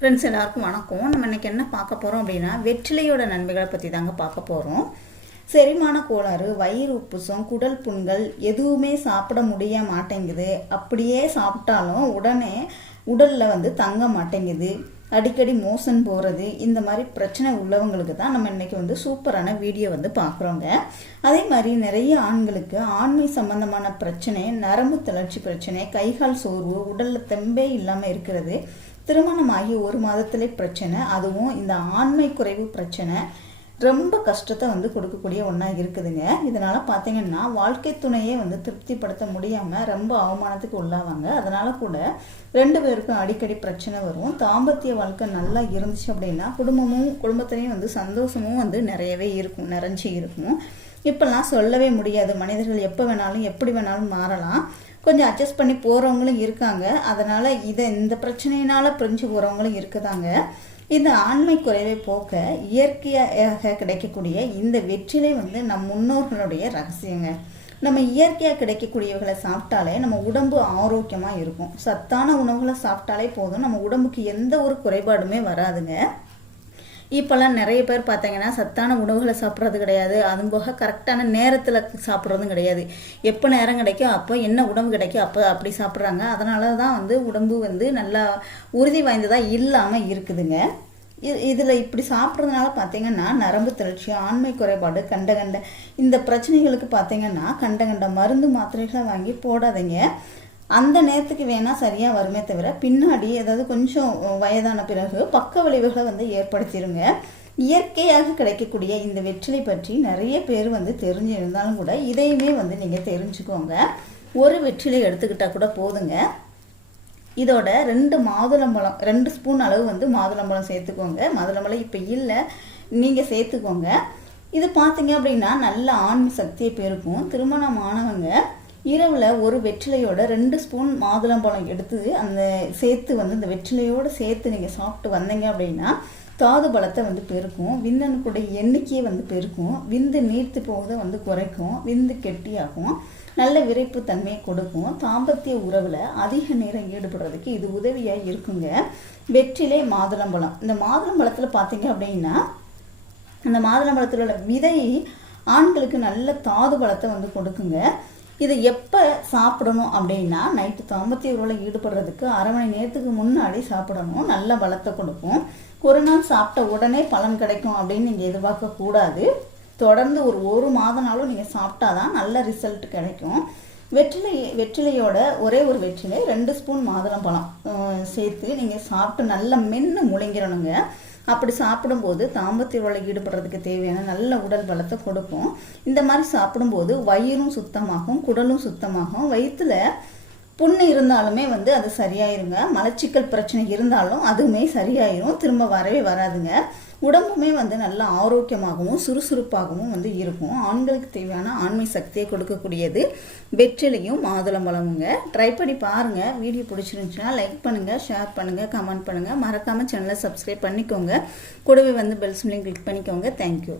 Friends எல்லாருக்கும் வணக்கம். நம்ம இன்றைக்கி என்ன பார்க்க போகிறோம் அப்படின்னா வெற்றிலையோட நன்மைகளை பற்றி தாங்க பார்க்க போகிறோம். செரிமான கோளாறு, வயிறு உப்புசம், குடல் புண்கள் எதுவுமே சாப்பிட முடிய மாட்டேங்குது. அப்படியே சாப்பிட்டாலும் உடனே உடலில் தங்க மாட்டேங்குது, அடிக்கடி மோஷன் போகிறது, இந்த மாதிரி பிரச்சனை உள்ளவங்களுக்கு தான் நம்ம இன்றைக்கி சூப்பரான வீடியோ பார்க்குறோங்க. அதே மாதிரி நிறைய ஆண்களுக்கு ஆண்மை சம்பந்தமான பிரச்சனை, நரம்பு தளர்ச்சி பிரச்சனை, கைகால் சோர்வு, உடலில் தெம்பே இல்லாமல் இருக்கிறது, திருமணமாகி ஒரு மாதத்திலே பிரச்சனை, அதுவும் இந்த ஆண்மை குறைவு பிரச்சனை ரொம்ப கஷ்டத்தை கொடுக்கக்கூடிய ஒன்றா இருக்குதுங்க. இதனால் பார்த்தீங்கன்னா வாழ்க்கை துணையே திருப்திப்படுத்த முடியாமல் ரொம்ப அவமானத்துக்கு உள்ளாவாங்க. அதனால் கூட ரெண்டு பேருக்கும் அடிக்கடி பிரச்சனை வரும். தாம்பத்திய வாழ்க்கை நல்லா இருந்துச்சு அப்படின்னா குடும்பத்திலையும் சந்தோஷமும் நிறையவே இருக்கும், நிறைஞ்சி இருக்கும். இப்போல்லாம் சொல்லவே முடியாது. மனிதர்கள் எப்போ வேணாலும் எப்படி வேணாலும் மாறலாம். கொஞ்சம் அட்ஜஸ்ட் பண்ணி போகிறவங்களும் இருக்காங்க. அதனால் இந்த பிரச்சனையினால் பிரிஞ்சு போகிறவங்களும் இருக்குதாங்க. இந்த ஆண்மை குறைவை போக்க இயற்கையாக கிடைக்கக்கூடிய இந்த வெற்றிலை நம் முன்னோர்களுடைய ரகசியங்க. நம்ம இயற்கையாக கிடைக்கக்கூடியவர்களை சாப்பிட்டாலே நம்ம உடம்பு ஆரோக்கியமாக இருக்கும். சத்தான உணவுகளை சாப்பிட்டாலே போதும், நம்ம உடம்புக்கு எந்த ஒரு குறைபாடுமே வராதுங்க. இப்போல்லாம் நிறைய பேர் பார்த்தீங்கன்னா சத்தான உணவுகளை சாப்பிட்றது கிடையாது. அதுவும் போக கரெக்டான நேரத்தில் சாப்பிட்றதும் கிடையாது. எப்போ நேரம் கிடைக்கும் அப்போ என்ன உடம்பு கிடைக்கும் அப்போ அப்படி சாப்பிட்றாங்க. அதனால தான் உடம்பு நல்லா உறுதி வாய்ந்ததாக இல்லாமல் இருக்குதுங்க. இதில் இப்படி சாப்பிட்றதுனால பார்த்தீங்கன்னா நரம்பு தளர்ச்சி, ஆண்மை குறைபாடு, கண்ட இந்த பிரச்சனைகளுக்கு பார்த்தீங்கன்னா கண்ட மருந்து மாத்திரைகளை வாங்கி போடாதீங்க. அந்த நேரத்துக்கு வேணால் சரியாக வருமே தவிர பின்னாடி ஏதாவது கொஞ்சம் வயதான பிறகு பக்க விளைவுகளை ஏற்படுத்திடுங்க. இயற்கையாக கிடைக்கக்கூடிய இந்த வெற்றிலை பற்றி நிறைய பேர் தெரிஞ்சு இருந்தாலும் கூட இதையுமே நீங்கள் தெரிஞ்சுக்கோங்க. ஒரு வெற்றிலை எடுத்துக்கிட்டால் கூட போதுங்க. இதோட 2 மாதுளம்பழம், 2 ஸ்பூன் அளவு மாதுளம்பழம் சேர்த்துக்கோங்க. மாதுளம்பழம் இப்போ இல்லை, நீங்கள் சேர்த்துக்கோங்க. இது பார்த்தீங்க அப்படின்னா நல்ல ஆண்மை சக்தியை பெருக்கும். திருமணமானவங்க இரவில் ஒரு வெற்றிலையோட 2 ஸ்பூன் மாதுளம்பழம் எடுத்து சேர்த்து இந்த வெற்றிலையோடு சேர்த்து நீங்கள் சாப்பிட்டு வந்தீங்க அப்படின்னா தாது பலத்தை பெருக்கும். விந்தணுக்குடைய எண்ணிக்கையை பெருக்கும். விந்து நீர்த்து போவதை குறைக்கும். விந்து கெட்டியாகும். நல்ல விரைப்பு தன்மையை கொடுக்கும். தாம்பத்திய உறவில் அதிக நேரம் ஈடுபடுறதுக்கு இது உதவியாக இருக்குங்க. வெற்றிலை மாதுளம்பழம், இந்த மாதுளம்பழத்தில் பார்த்தீங்க அப்படின்னா அந்த மாதுளம்பழத்தில் உள்ள விதை ஆண்களுக்கு நல்ல தாது பலத்தை கொடுக்குங்க. இதை எப்போ சாப்பிடணும் அப்படின்னா நைட்டு தாம்பத்திய உறவில் ஈடுபடுறதுக்கு அரை மணி நேரத்துக்கு முன்னாடி சாப்பிடணும். நல்ல பலத்தை கொடுக்கும். ஒரு நாள் சாப்பிட்ட உடனே பலன் கிடைக்கும் அப்படின்னு நீங்கள் எதிர்பார்க்கக்கூடாது. தொடர்ந்து ஒரு மாதம்னாலும் நீங்கள் சாப்பிட்டாதான் நல்ல ரிசல்ட் கிடைக்கும். வெற்றிலையோட ஒரே ஒரு வெற்றிலை 2 ஸ்பூன் மாதுளம்பழம் சேர்த்து நீங்கள் சாப்பிட்டு நல்லா மென்று முழுங்கிடணுங்க. அப்படி சாப்பிடும்போது தாம்பத்திய உறவில் ஈடுபடுறதுக்கு தேவையான நல்ல உடல் பலத்தை கொடுக்கும். இந்த மாதிரி சாப்பிடும்போது வயிறும் சுத்தமாகும், குடலும் சுத்தமாகும். வயிற்றுல புண்ணு இருந்தாலுமே அது சரியாயிருங்க. மலச்சிக்கல் பிரச்சனை இருந்தாலும் அதுவுமே சரியாயிரும், திரும்ப வரவே வராதுங்க. உடம்புமே நல்ல ஆரோக்கியமாகவும் சுறுசுறுப்பாகவும் இருக்கும். ஆண்களுக்கு தேவையான ஆண்மை சக்தியை கொடுக்கக்கூடியது வெற்றிலையும் மாதுளம்பழமுங்க. ட்ரை பண்ணி பாருங்கள். வீடியோ பிடிச்சிருந்துச்சுன்னா லைக் பண்ணுங்கள், ஷேர் பண்ணுங்கள், கமெண்ட் பண்ணுங்கள். மறக்காமல் சேனலை சப்ஸ்கிரைப் பண்ணிக்கோங்க. கூடவே பெல் சிம்லையும் கிளிக் பண்ணிக்கோங்க. தேங்க்யூ.